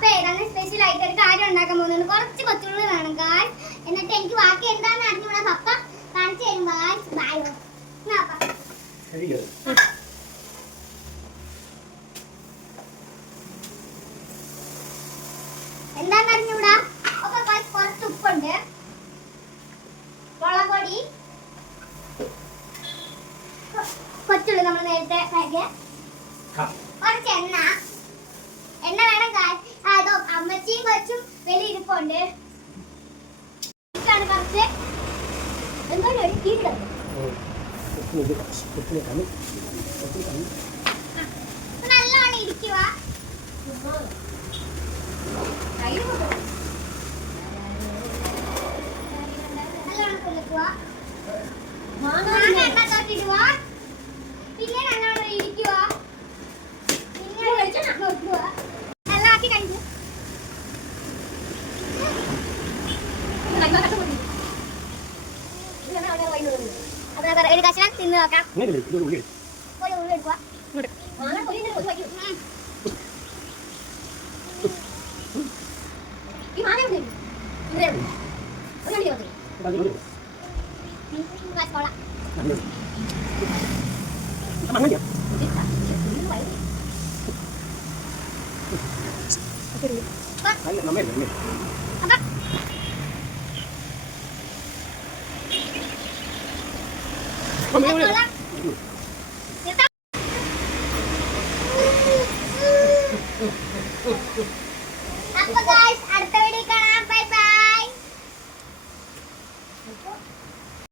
അപ്പൊ ഏതാണ് സ്പെഷ്യൽ ആയിട്ട് ഒരു കാര്യം ഉണ്ടാക്കാൻ പോകുന്നത്. കുറച്ച് കൊച്ചുള്ളി വേണം ഗായ്സ്. എന്നിട്ട് എനിക്ക് ബാക്കി എന്താണെന്ന് അറിഞ്ഞൂടാ. പപ്പ കാണിച്ചു തരും ഗായ്സ്. ബൈ. എന്താണെന്ന് അറിഞ്ഞൂടാ. അപ്പൊ കുറച്ച് ഉപ്പുണ്ട്, മുളക് പൊടി, കൊച്ചുള്ളി നമ്മൾ നേരത്തെ കഴിക്കുക, കുറച്ച് എണ്ണ വേണം ഗായ്സ്. അതോ അമ്മച്ചിയും കൊച്ചും വലിയ ഇരിപ്പുണ്ട്. കുറച്ച് നല്ലോണം ഇരിക്കുക. നല്ലോണം കുളിക്കുക. എണ്ണത്തോട്ടിടുക. പിന്നെ നല്ലോണം ഇരിക്കുക. പിന്നെ നോക്കുക. എല്ലാം ആക്കി കഴിഞ്ഞു. ഒരു കഷ്ണം തിന്ന് നോക്കാം. ഒരു ഉള്ളി എടുക്കുക.